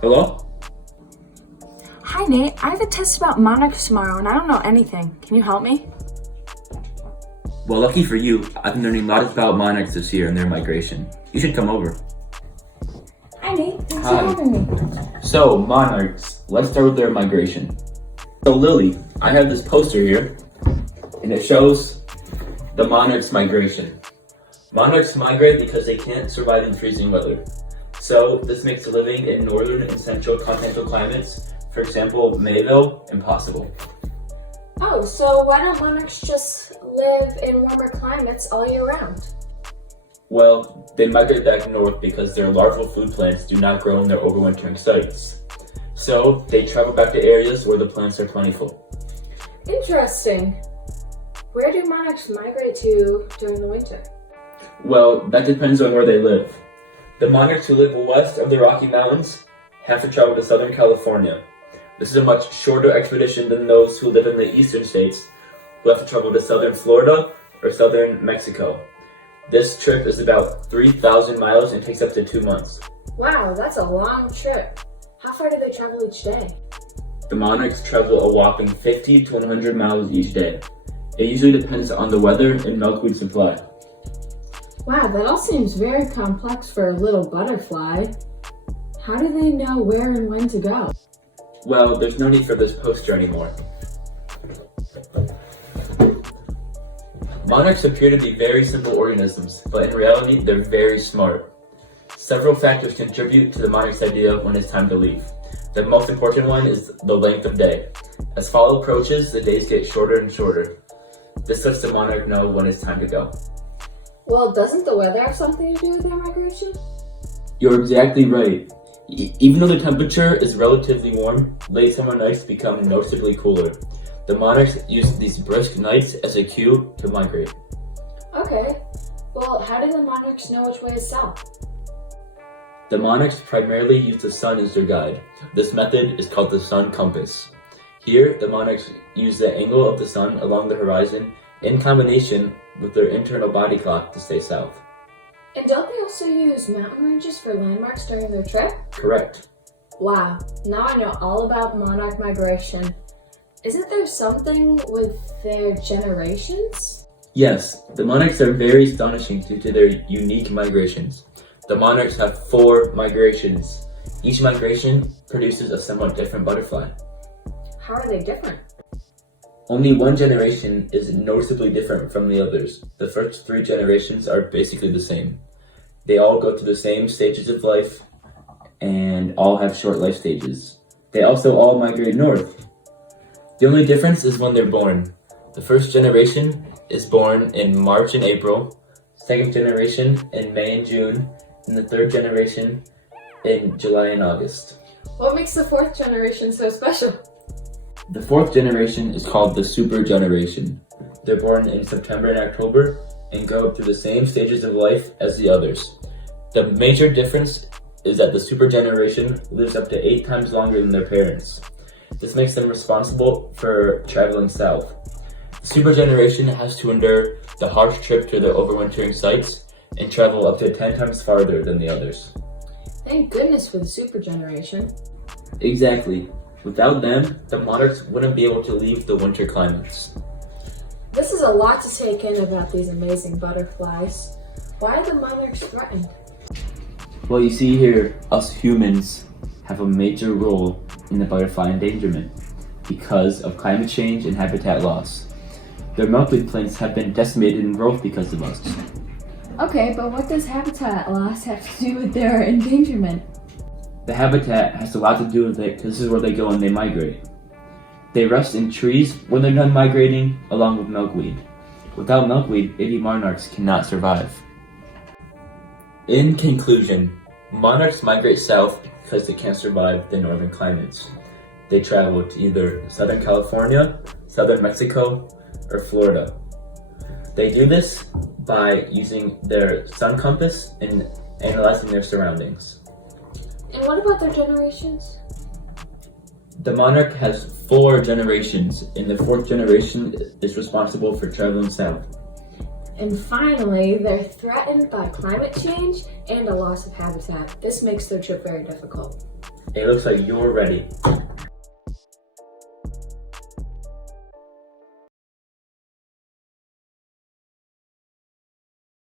Hello? Hi Nate, I have a test about monarchs tomorrow and I don't know anything. Can you help me? Well, lucky for you, I've been learning lots about monarchs this year and their migration. You should come over. Hi Nate, thanks for Hi. having me. So, monarchs, let's start with their migration. So Lily, I have this poster here, and it shows the monarchs' migration. Monarchs migrate because they can't survive in freezing weather. So, this makes living in northern and central continental climates, for example, Mayville, impossible. Oh, so why don't monarchs just live in warmer climates all year round? Well, they migrate back north because their larval food plants do not grow in their overwintering sites. So, they travel back to areas where the plants are plentiful. Interesting. Where do monarchs migrate to during the winter? Well, that depends on where they live. The monarchs who live west of the Rocky Mountains have to travel to Southern California. This is a much shorter expedition than those who live in the eastern states, who have to travel to southern Florida or southern Mexico. This trip is about 3,000 miles and takes up to 2 months. Wow, that's a long trip. How far do they travel each day? The monarchs travel a whopping 50 to 100 miles each day. It usually depends on the weather and milkweed supply. Wow, that all seems very complex for a little butterfly. How do they know where and when to go? Well, there's no need for this poster anymore. Monarchs appear to be very simple organisms, but in reality, they're very smart. Several factors contribute to the monarch's idea when it's time to leave. The most important one is the length of day. As fall approaches, the days get shorter and shorter. This lets the monarch know when it's time to go. Well, doesn't the weather have something to do with their migration? You're exactly right. Even though the temperature is relatively warm, late summer nights become noticeably cooler. The monarchs use these brisk nights as a cue to migrate. Okay. Well, how do the monarchs know which way is south? The monarchs primarily use the sun as their guide. This method is called the sun compass. Here, the monarchs use the angle of the sun along the horizon in combination with their internal body clock to stay south. And don't they also use mountain ranges for landmarks during their trip? Correct. Wow, now I know all about monarch migration. Isn't there something with their generations? Yes, the monarchs are very astonishing due to their unique migrations. The monarchs have 4 migrations. Each migration produces a somewhat different butterfly. How are they different? Only one generation is noticeably different from the others. The first 3 generations are basically the same. They all go through the same stages of life and all have short life stages. They also all migrate north. The only difference is when they're born. The first generation is born in March and April, second generation in May and June, and the third generation in July and August. What makes the 4th generation so special? The 4th generation is called the super generation. They're born in September and October and go through the same stages of life as the others. The major difference is that the super generation lives up to 8 times longer than their parents. This makes them responsible for traveling south. The super generation has to endure the harsh trip to their overwintering sites and travel up to 10 times farther than the others. Thank goodness for the super generation. Exactly. Without them, the monarchs wouldn't be able to leave the winter climates. This is a lot to take in about these amazing butterflies. Why are the monarchs threatened? Well, you see here, us humans have a major role in the butterfly endangerment because of climate change and habitat loss. Their milkweed plants have been decimated in growth because of us. Okay, but what does habitat loss have to do with their endangerment? The habitat has a lot to do with it because this is where they go when they migrate. They rest in trees when they're done migrating, along with milkweed. Without milkweed, baby monarchs cannot survive. In conclusion, monarchs migrate south because they can't survive the northern climates. They travel to either Southern California, Southern Mexico, or Florida. They do this by using their sun compass and analyzing their surroundings. And what about their generations? The monarch has 4 generations, and the 4th generation is responsible for traveling south. And finally, they're threatened by climate change and a loss of habitat. This makes their trip very difficult. It looks like you're ready.